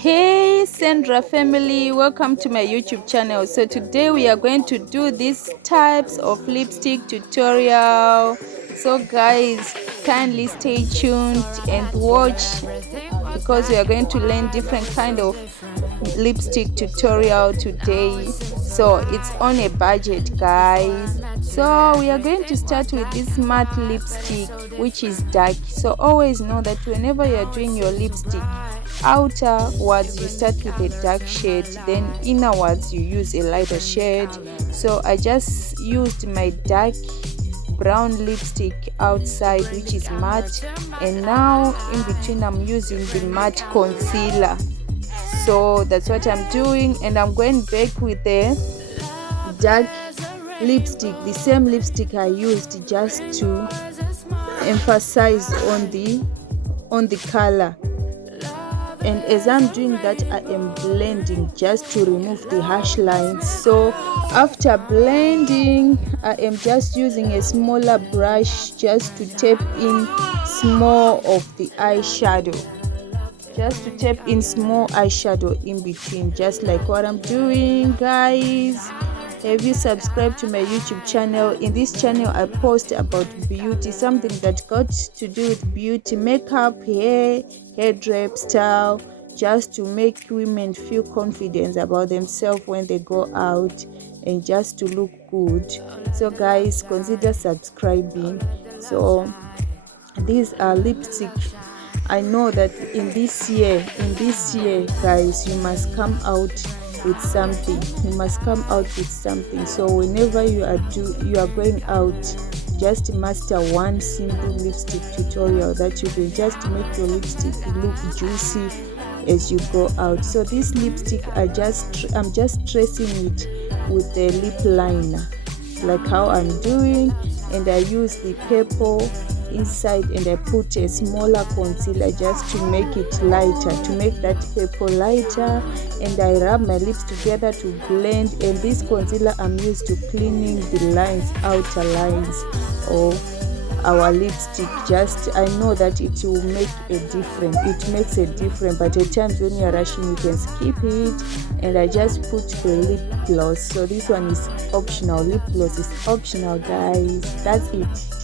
Hey Sandra family, welcome to my YouTube channel. So today we are going to do these types of lipstick tutorial. So guys, kindly stay tuned and watch because we are going to learn different kind of lipstick tutorial today. So it's on a budget guys. So we are going to start with this matte lipstick which is dark. So always know that whenever you are doing your lipstick, outerwards you start with a dark shade, then innerwards you use a lighter shade. So I just used my dark brown lipstick outside which is matte, and now in between I'm using the matte concealer. So that's what I'm doing, and I'm going back with the dark lipstick, the same lipstick I used, just to emphasize on the color. And as I'm doing that, I am blending just to remove the harsh lines. So after blending, I am just using a smaller brush just to tap in small of the eyeshadow, just to tap in small eyeshadow in between, just like what I'm doing guys. Have you subscribed to my YouTube channel? In this channel I post about beauty, something that got to do with beauty, makeup, hair drape, style, just to make women feel confident about themselves when they go out and just to look good. So guys, consider subscribing. So these are lipstick. I know that in this year guys, you must come out with something. So whenever you are going out, just master one simple lipstick tutorial that you can just make your lipstick look juicy as you go out. So this lipstick I'm just tracing it with the lip liner, like how I'm doing, and I use the purple inside, and I put a smaller concealer just to make it lighter, to make that purple lighter, and I rub my lips together to blend. And this concealer I'm used to cleaning the lines, outer lines of our lipstick. Just I know that it will make a difference, it makes a difference, but at times when you're rushing you can skip it. And I just put the lip gloss. So this one is optional, lip gloss is optional guys. That's it.